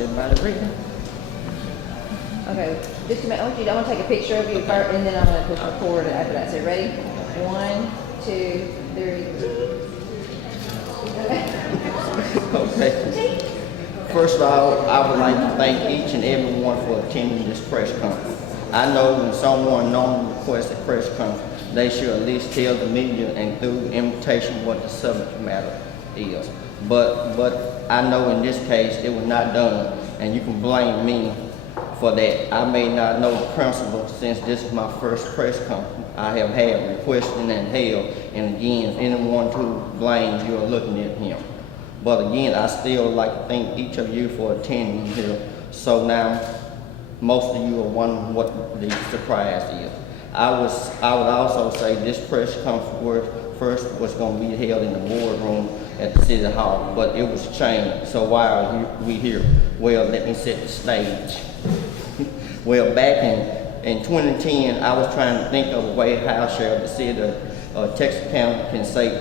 Everybody ready? Okay, just a minute. I want to take a picture of you first, and then I'm going to push record after that. So ready? 1, 2, 3. Okay. First of all, I would like to thank each and every one for attending this press conference. I know when someone normally requests a press conference, they should at least tell the media and through invitation what the subject matter is. But I know in this case it was not done, and you can blame me for that. I may not know the principle since this is my first press conference. I have had requesting and held, and again, if anyone to blame, you're looking at him. But again, I still like to thank each of you for attending here. So now, most of you are wondering what the surprise is. I would also say this press conference first was going to be held in the boardroom at the City Hall, but it was changed. So why are we here? Well, let me set the stage. Well, back in 2010, I was trying to think of a way how shall the city of Texarkana can say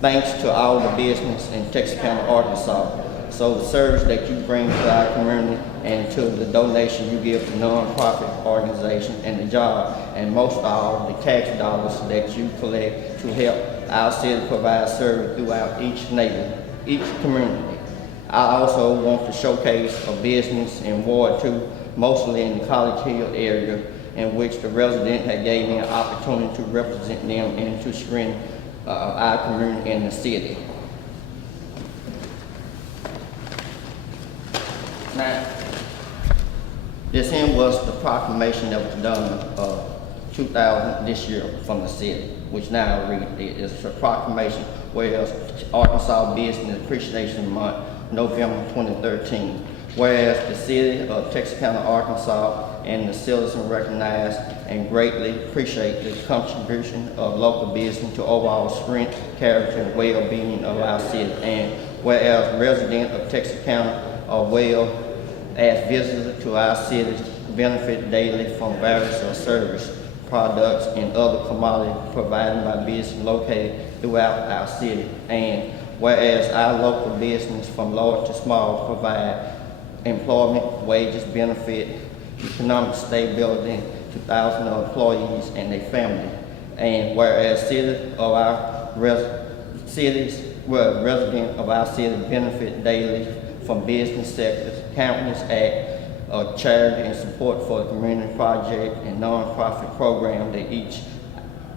thanks to all the business in Texarkana, Arkansas. So the service that you bring to our community and to the donation you give to non-profit organizations and the job, and most of all, the tax dollars that you collect to help our city provide service throughout each neighborhood, each community. I also want to showcase a business in Ward 2, mostly in the College Hill area, in which the resident had gave me an opportunity to represent them and to strengthen our community in the city. Now, this here was the proclamation that was done 2000 this year from the city, which now read it's a proclamation whereas Arkansas Business Appreciation Month, November 2013. Whereas the city of Texarkana, Arkansas and the citizens recognize and greatly appreciate the contribution of local business to overall strength, character, and well-being of our city. And whereas residents of Texarkana are well as visitors to our city benefit daily from various service, products, and other commodities provided by business located throughout our city. And whereas our local business from large to small provide employment, wages, benefit, economic stability to thousands of employees and their family. And whereas residents of our city benefit daily from business sectors, countless acts of charity and support for the community project and non-profit program that each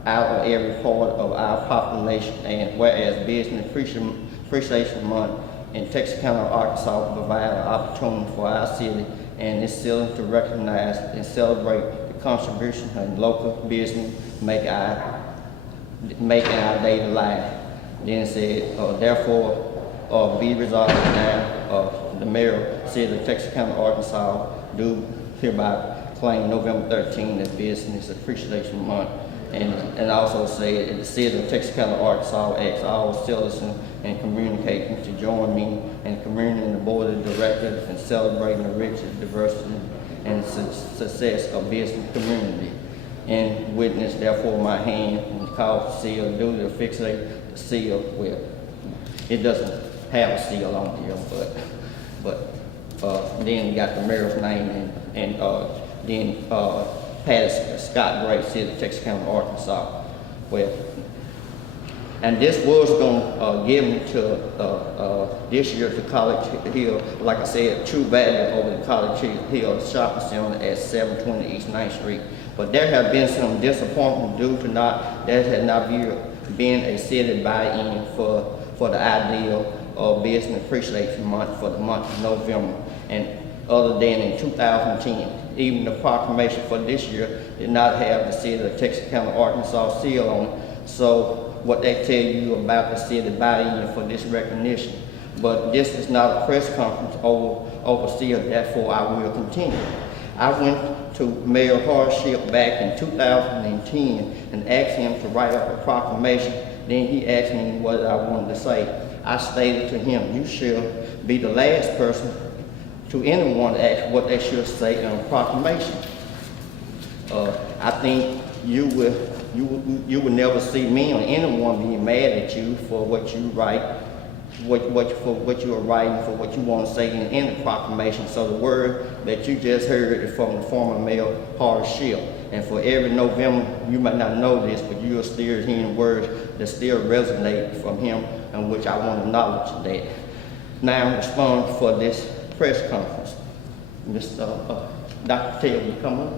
out of every part of our population. And whereas Business Appreciation Month in Texarkana, Arkansas provide an opportunity for our city and its citizens to recognize and celebrate the contribution of local business making our daily life. Then it said, therefore, be resolved now, the mayor, city of Texarkana, Arkansas, do hereby claim November 13 as Business Appreciation Month. And also say the city of Texarkana, Arkansas asks all citizens and communicators to join me and community in the board of directors in celebrating the riches, diversity, and success of business community. And witness therefore my hand and cause the seal due to fixate the seal. Well, it doesn't have a seal on here, but then you got the mayor's name and then Patel, Scott Gray, city of Texarkana, Arkansas. Well, and this was going to given to this year to College Hill, like I said, True Value over the College Hill Shopping Center at 720 East 9th Street. But there have been some disappointment due to there had not been a city buy-in for the ideal of Business Appreciation Month for the month of November. And other than in 2010, even the proclamation for this year did not have the city of Texarkana, Arkansas seal on it. So what they tell you about the city buy-in for this recognition. But this is not a press conference over seal, therefore I will continue. I went to Mayor Hardship back in 2010 and asked him to write up a proclamation. Then he asked me what I wanted to say. I stated to him, you should be the last person to anyone to ask what they should say in a proclamation. I think you will never see me or anyone being mad at you for what you write what you are writing, for what you want to say in the proclamation. So the word that you just heard is from the former mayor, Horace Shield. And for every November, you might not know this, but you are still hearing words that still resonate from him, and which I want to acknowledge that. Now respond for this press conference. Mr. Dr. Patel, will you come up?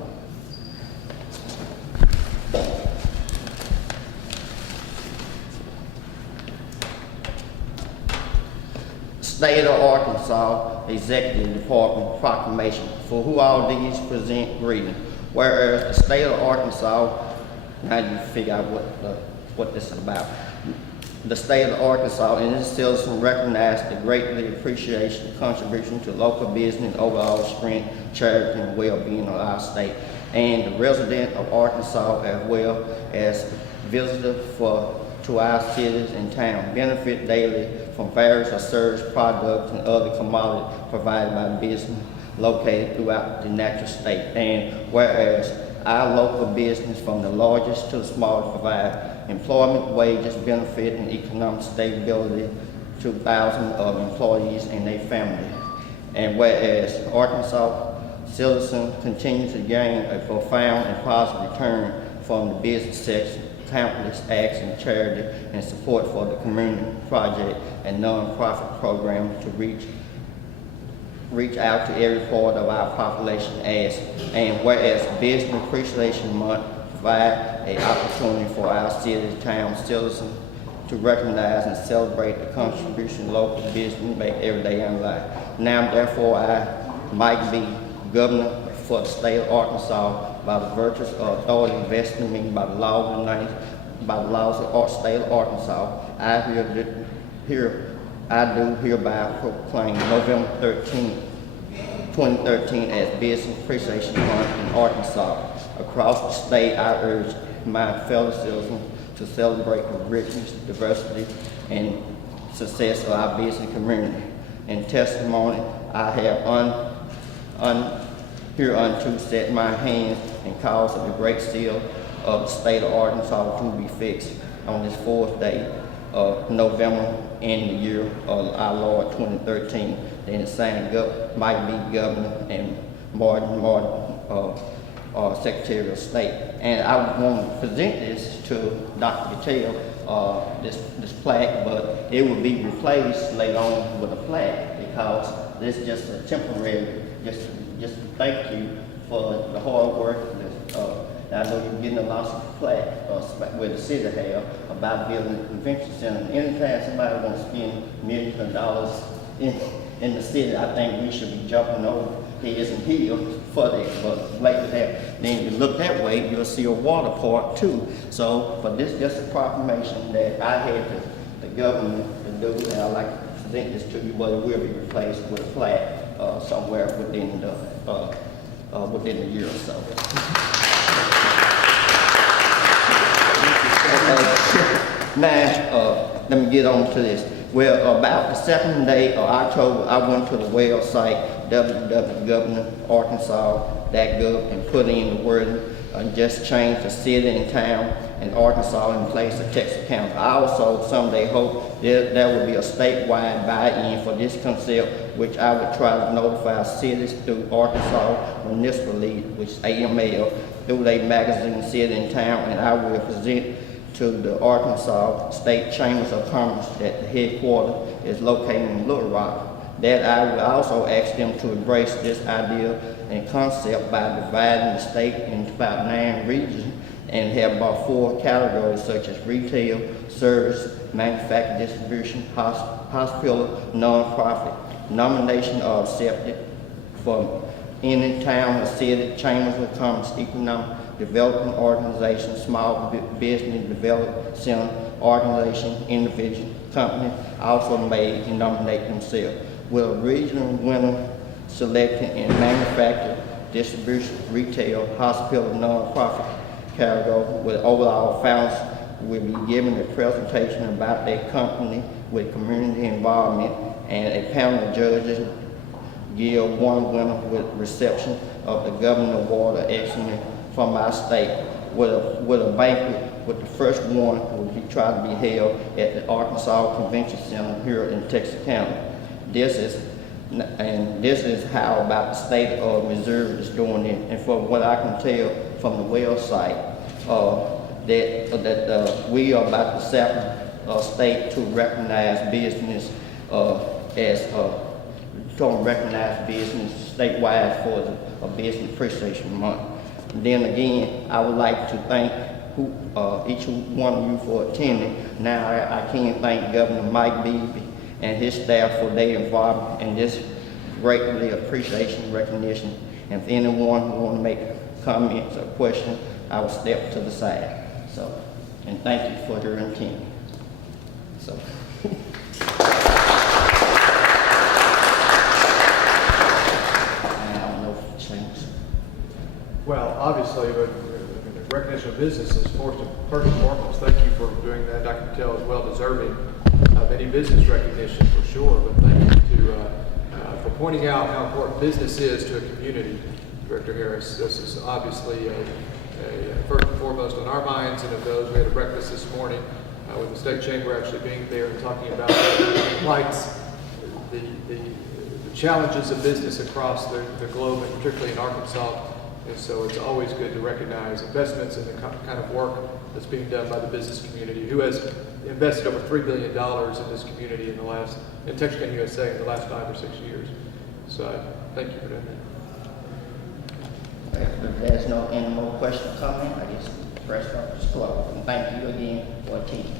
State of Arkansas Executive Department Proclamation. For who all these present greeting. Whereas the state of Arkansas, now you figure out what this is about. The state of Arkansas and its citizens recognize the greatly appreciation contribution to local business, overall strength, charity, and well-being of our state, and the resident of Arkansas as well as visitors to our cities and town benefit daily from various service products and other commodities provided by business located throughout the natural state. And whereas our local business, from the largest to the smallest, provide employment, wages, benefit, and economic stability to thousands of employees and their families. And whereas Arkansas citizens continue to gain a profound and positive return from the business sector, countless acts and charity and support for the community project and nonprofit program to reach out to every part of our population and whereas Business Appreciation Month provide an opportunity for our city, town citizens to recognize and celebrate the contribution local business make every day in life. Now, therefore, I, Mike B., Governor for the state of Arkansas, by the virtues of authority vested in me by the laws of the state of Arkansas, I do hereby proclaim November 13, 2013 as Business Appreciation Month in Arkansas. Across the state, I urge my fellow citizens to celebrate the richness, diversity, and success of our business community. In testimony, I have hereunto set my hands and cause of the great seal of the state of Arkansas to be fixed on this 4th day of November in the year of our Lord 2013. Then it's signed Mike B. Governor and Martin, Secretary of State. And I want to present this to Dr. Patel, this plaque, but it will be replaced later on with a plaque because this is just a temporary, just to thank you for the hard work. I know you're getting a lot of plaque with the city have about building a convention center. Anytime somebody wants to spend millions of dollars in the city, I think we should be jumping over heads and heels for that. But like that, then you look that way, you'll see a water park too. So for this, just a proclamation that I had the government to do, and I'd like to present this to you, but it will be replaced with a plaque somewhere within the year or so. Now, let me get on to this. Well, about the second day of October, I went to the website, www.arkansas.gov, and put in the word, just change the city and town in Arkansas in place of Texarkana. I also someday hope there will be a statewide buy-in for this concept, which I would try to notify cities through Arkansas Municipal League, which is AML, through their magazine, City and Town, and I will present to the Arkansas State Chambers of Commerce that the headquarters is located in Little Rock. That I will also ask them to embrace this idea and concept by dividing the state into about 9 regions and have about 4 categories such as retail, service, manufacturing, distribution, hospital, nonprofit. Nomination are accepted from any town or city, chambers of commerce, economic development organization, small business development center, organization, individual, company, also may nominate themselves. With a regional winner selected in manufacturing, distribution, retail, hospital, nonprofit category, with overall founders will be given a presentation about their company with community involvement, and a panel of judges give one winner with reception of the Governor Award of Excellence from our state with a banquet with the first one will be trying to be held at the Arkansas Convention Center here in Texarkana. This is how about the state of Missouri is doing it, and from what I can tell from the website, that we are about the second state to recognize business as to recognize business statewide for the Business Appreciation Month. Then again, I would like to thank each one of you for attending. Now I can't thank Governor Mike Beebe and his staff for their involvement in this greatly appreciation and recognition. And if anyone want to make comments or questions, I will step to the side. So, and thank you for your attention. So. I don't know if it changed. Well, obviously, but the recognition of business is first and foremost. Thank you for doing that. Dr. Patel is well deserving of any business recognition for sure, but thank you for pointing out how important business is to a community, Director Harris. This is obviously first and foremost on our minds and of those. We had a breakfast this morning with the State Chamber actually being there and talking about lights, the challenges of business across the globe, and particularly in Arkansas. And so it's always good to recognize investments in the kind of work that's being done by the business community, who has invested over $3 billion in this community in Texarkana, USA, in the last 5 or 6 years. So thank you for doing that. If there's no any more questions coming, I guess the press conference is closed. And thank you again for attending.